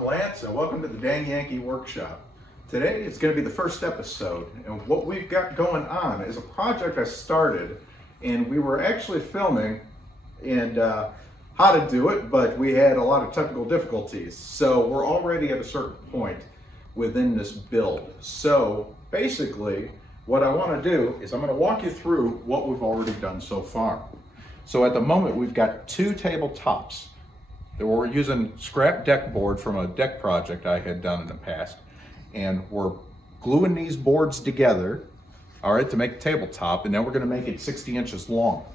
I'm Lance, and welcome to the Dang Yankee Workshop. Today is going to be the first episode, and what we've got going on is a project I started, and we were actually filming and how to do it, but we had a lot of technical difficulties. So we're already at a certain point within this build. So basically, what I want to do is I'm going to walk you through what we've already done so far. So at the moment, we've got two tabletops. We're using scrap deck board from a deck project I had done in the past, and we're gluing these boards together, all right, to make a tabletop, and then we're going to make it 60 inches long.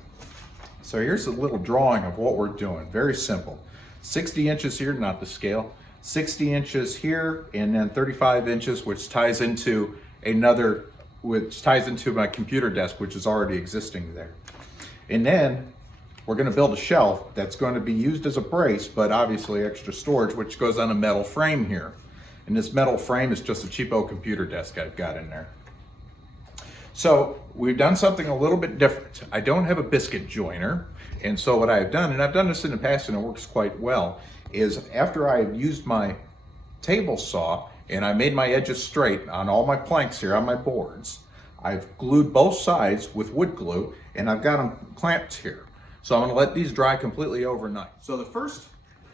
So here's a little drawing of what we're doing. Very simple. 60 inches here, not the scale. 60 inches here, and then 35 inches, which ties into my computer desk, which is already existing there. And then we're going to build a shelf that's going to be used as a brace, but obviously extra storage, which goes on a metal frame here. And this metal frame is just a cheapo computer desk I've got in there. So we've done something a little bit different. I don't have a biscuit joiner. And so what I've done, and I've done this in the past and it works quite well, is after I've used my table saw and I made my edges straight on all my planks here on my boards, I've glued both sides with wood glue and I've got them clamped here. So I'm gonna let these dry completely overnight. So the first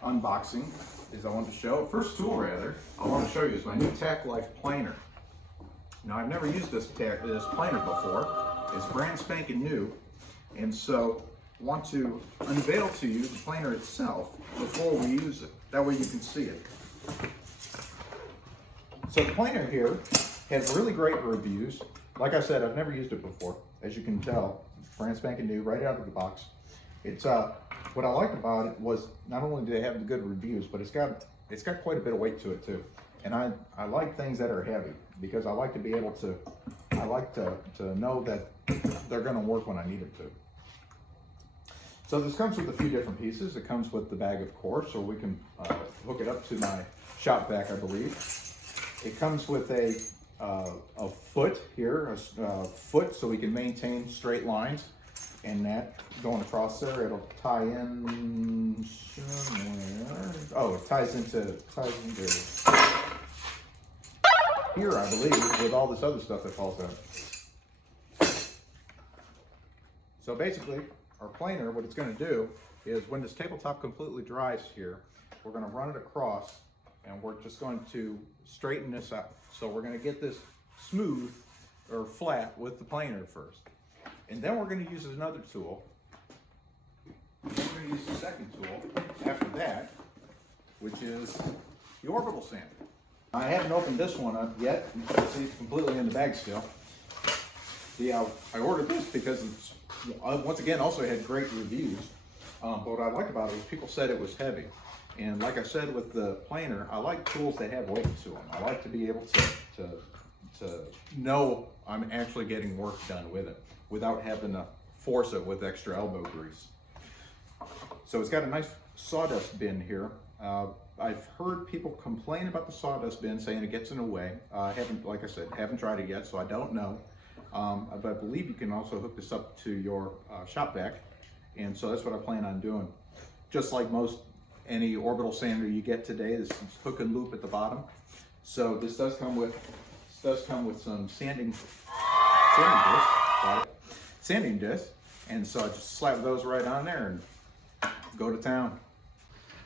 unboxing first tool I want to show you is my new Tack Life planer. Now I've never used this planer before. It's brand spanking new. And so I want to unveil to you the planer itself before we use it. That way you can see it. So the planer here has really great reviews. Like I said, I've never used it before. As you can tell, brand spanking new right out of the box. It's what I liked about it was not only do they have the good reviews, but it's got quite a bit of weight to it too. And I like things that are heavy because I like to be able to, to know that they're going to work when I need it to. So this comes with a few different pieces. It comes with the bag, of course, or we can hook it up to my shop vac, I believe. It comes with a foot here, a foot so we can maintain straight lines. And that going across there, it'll tie in somewhere. Oh, it ties into here, I believe, with all this other stuff that falls out. So basically, our planer, what it's going to do is when this tabletop completely dries here, we're going to run it across, and we're just going to straighten this out. So we're going to get this smooth or flat with the planer first. And then we're going to use another tool. Then we're going to use the second tool after that, which is the orbital sander. I haven't opened this one up yet. You can see it's completely in the bag still. I ordered this because it's, once again, also had great reviews. But what I like about it is people said it was heavy. And like I said with the planer, I like tools that have weight to them. I like to be able to know I'm actually getting work done with it, without having to force it with extra elbow grease. So it's got a nice sawdust bin here. I've heard people complain about the sawdust bin, saying it gets in the way. Like I said, haven't tried it yet, so I don't know. But I believe you can also hook this up to your shop vac, and so that's what I plan on doing. Just like any orbital sander you get today, this is hook and loop at the bottom. So this does come with some sanding disc, and so I just slap those right on there and go to town.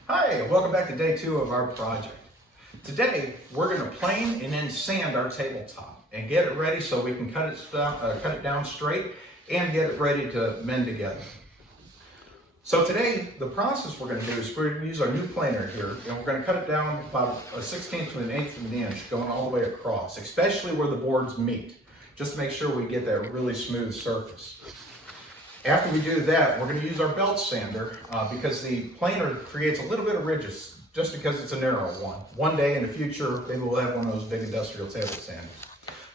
Hi, welcome back to day 2 of our project. Today we're going to plane and then sand our tabletop and get it ready so we can cut it down straight and get it ready to mend together. So today the process we're going to do is we're going to use our new planer here, and we're going to cut it down about a 1/16 to an 1/8 of an inch going all the way across, especially where the boards meet, just to make sure we get that really smooth surface. After we do that, we're going to use our belt sander because the planer creates a little bit of ridges just because it's a narrow one. One day in the future, maybe we'll have one of those big industrial table sanders.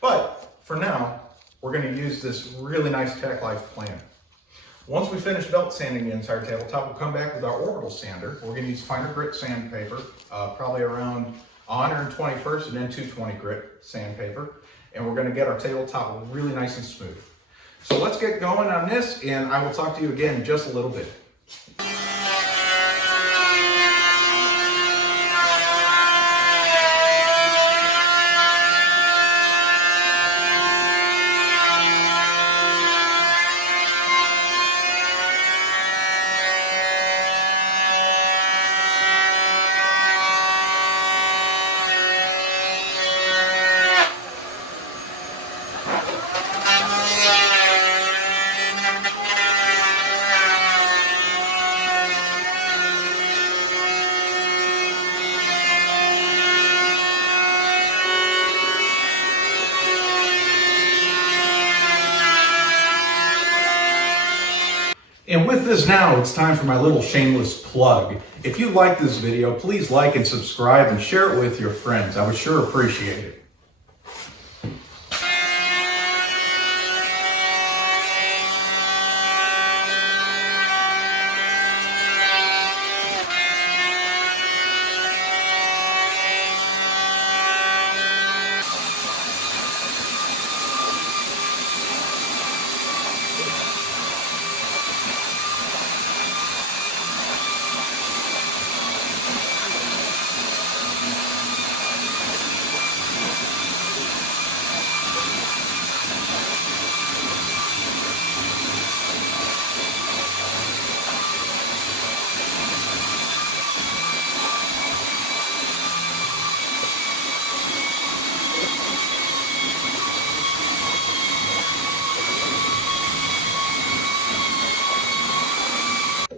But for now, we're going to use this really nice Tack Life planer. Once we finish belt sanding the entire tabletop, we'll come back with our orbital sander. We're going to use finer grit sandpaper, probably around 121st and then 220 grit sandpaper. And we're going to get our tabletop really nice and smooth. So let's get going on this, and I will talk to you again in just a little bit. with this now, it's time for my little shameless plug. If you like this video, please like and subscribe and share it with your friends. I would sure appreciate it.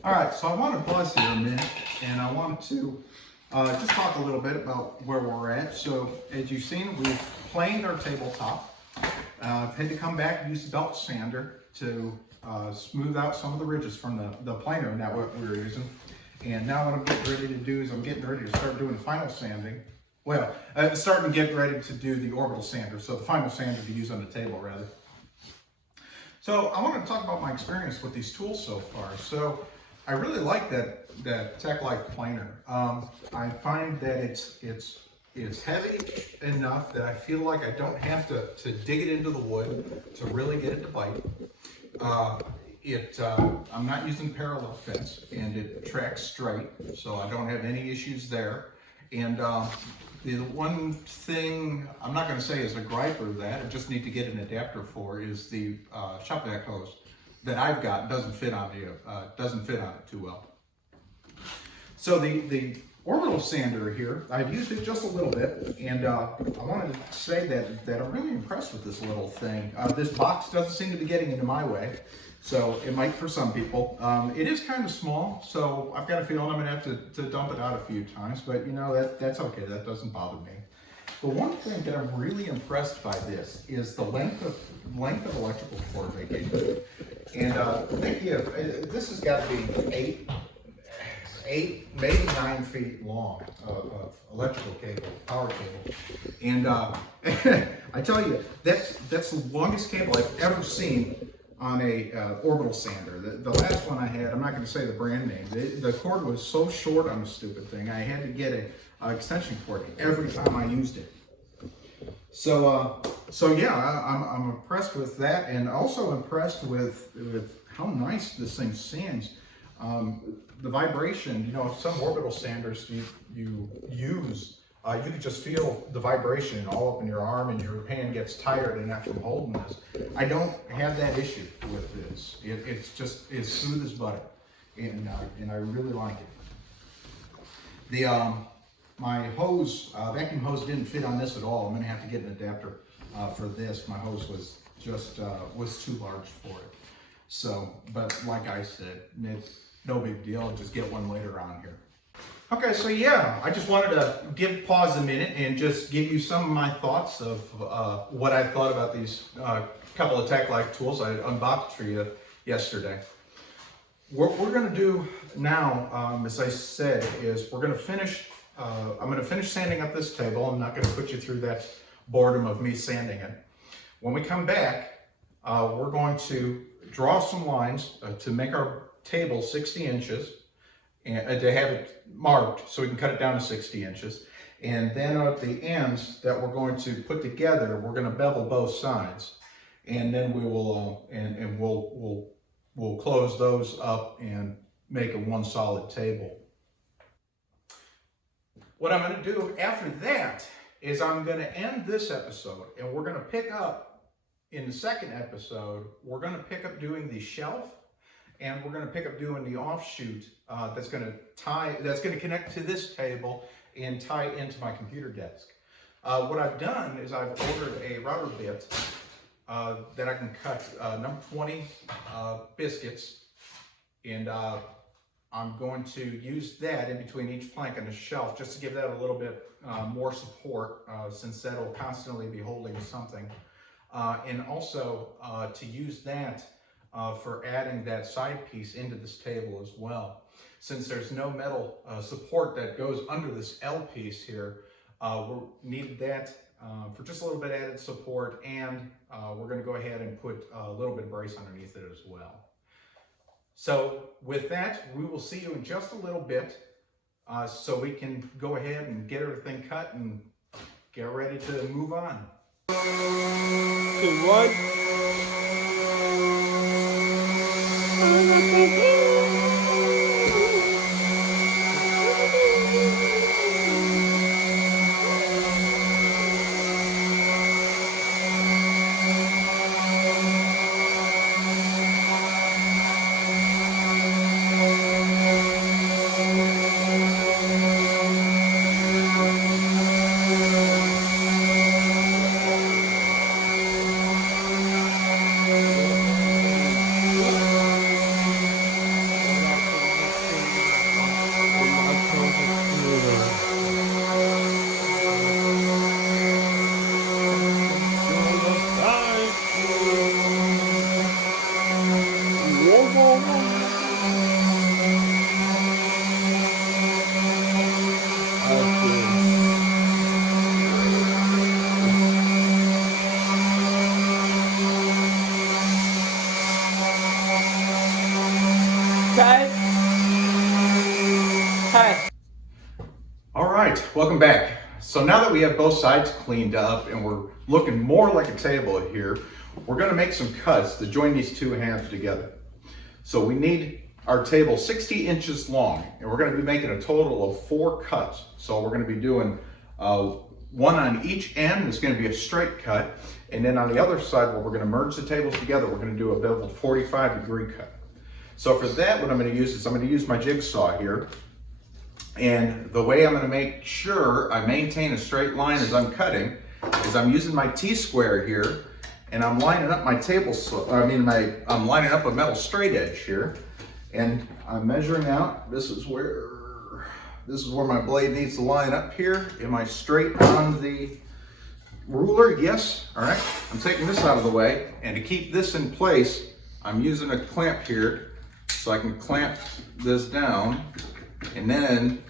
All right, so I want to pause here a minute, and I want to just talk a little bit about where we're at. So, as you've seen, we've planed our tabletop. I've had to come back and use the belt sander to smooth out some of the ridges from the planer that we were using. And now what I'm getting ready to do is I'm getting ready to start doing final sanding. Well, starting to get ready to do the orbital sander, so the final sander to use on the table, rather. So I want to talk about my experience with these tools so far. So I really like that Tech Life planer. I find that it's heavy enough that I feel like I don't have to dig it into the wood to really get it to bite. I'm not using parallel fence, and it tracks straight, so I don't have any issues there. And the one thing I'm not going to say is a gripe or that I just need to get an adapter for is the shop vac hose that I've got doesn't fit on it too well. So the orbital sander here, I've used it just a little bit, and I wanted to say that I'm really impressed with this little thing. This box doesn't seem to be getting into my way, so it might for some people. It is kind of small, so I've got a feeling I'm gonna have to dump it out a few times, but you know, that's okay, that doesn't bother me. The one thing that I'm really impressed by this is the length of electrical cord they gave me. And this has got to be eight, maybe 9 feet long of electrical cable, power cable. And I tell you, that's the longest cable I've ever seen on a orbital sander. The last one I had, I'm not going to say the brand name. The cord was so short on the stupid thing, I had to get an extension cord every time I used it. So yeah, I'm impressed with that, and also impressed with how nice this thing sands. The vibration, you know, some orbital sanders you use, you can just feel the vibration all up in your arm, and your hand gets tired enough from holding this. I don't have that issue with this. It's just as smooth as butter, and I really like it. My hose, vacuum hose didn't fit on this at all. I'm gonna have to get an adapter for this. My hose was just was too large for it. So, but like I said, it's no big deal. I'll just get one later on here. Okay, so yeah, I just wanted to pause a minute and just give you some of my thoughts of what I thought about these couple of Tech Life tools I unboxed for you yesterday. What we're gonna do now, as I said, is we're gonna finish. I'm going to finish sanding up this table. I'm not going to put you through that boredom of me sanding it. When we come back, we're going to draw some lines to make our table 60 inches and to have it marked so we can cut it down to 60 inches. And then at the ends that we're going to put together, we're going to bevel both sides, and then we will we'll close those up and make a one solid table. What I'm going to do after that is I'm going to end this episode, and we're going to pick up in the second episode, we're going to pick up doing the shelf, and we're going to pick up doing the offshoot that's going to connect to this table and tie into my computer desk. What I've done is I've ordered a router bit that I can cut number 20 biscuits, and I'm going to use that in between each plank on the shelf just to give that a little bit more support, since that'll constantly be holding something. And also to use that for adding that side piece into this table as well. Since there's no metal support that goes under this L piece here, we needed that for just a little bit added support, and we're going to go ahead and put a little bit of brace underneath it as well. So with that, we will see you in just a little bit so we can go ahead and get everything cut and get ready to move on. 2, 1. All right, welcome back. So now that we have both sides cleaned up and we're looking more like a table here, we're going to make some cuts to join these two halves together. So we need our table 60 inches long, and we're going to be making a total of 4 cuts. So we're going to be doing one on each end. It's going to be a straight cut, and then on the other side where we're going to merge the tables together, we're going to do a beveled 45-degree cut. So for that, what I'm going to use is I'm going to use my jigsaw here. And the way I'm going to make sure I maintain a straight line as I'm cutting is I'm using my T-square here, and I'm lining up my I'm lining up a metal straight edge here, and I'm measuring out. This is where my blade needs to line up here. Am I straight on the ruler? Yes. All right. I'm taking this out of the way, and to keep this in place, I'm using a clamp here so I can clamp this down. And then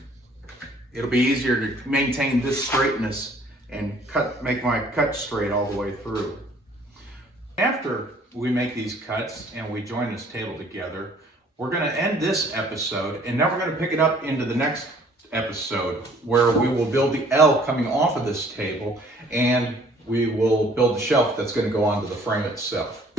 it'll be easier to maintain this straightness and make my cut straight all the way through. After we make these cuts and we join this table together, we're going to end this episode, and now we're going to pick it up into the next episode where we will build the L coming off of this table, and we will build the shelf that's going to go onto the frame itself.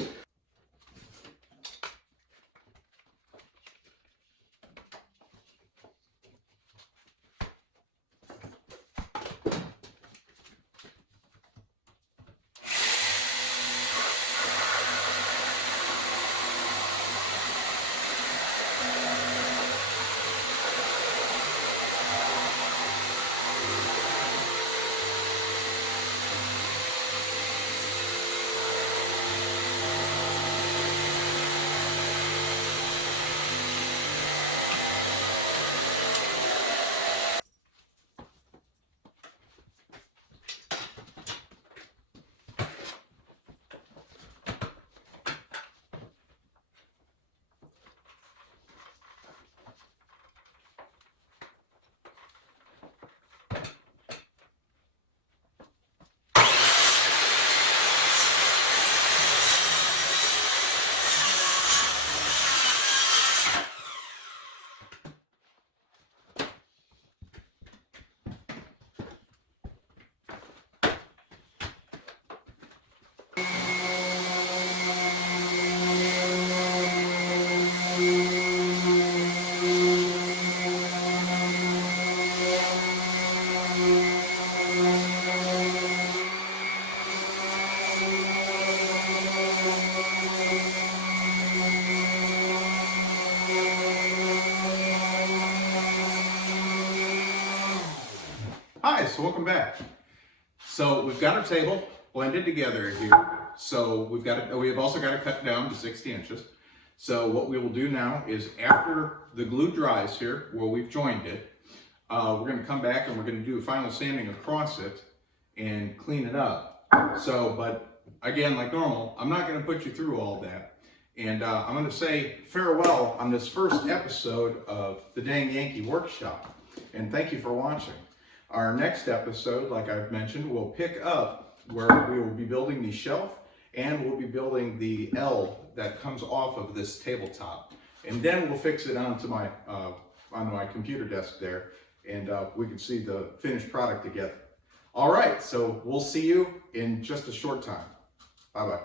Hi, so welcome back. So we've got our table blended together here. So we have also got it cut down to 60 inches. So what we will do now is after the glue dries here, where we've joined it, we're going to come back and we're going to do a final sanding across it and clean it up. So, but again, like normal, I'm not going to put you through all that. And I'm going to say farewell on this first episode of the Dang Yankee Workshop. And thank you for watching. Our next episode, like I've mentioned, will pick up where we will be building the shelf and we'll be building the L that comes off of this tabletop. And then we'll fix it onto my computer desk there, and we can see the finished product together. All right, so we'll see you in just a short time. Bye-bye.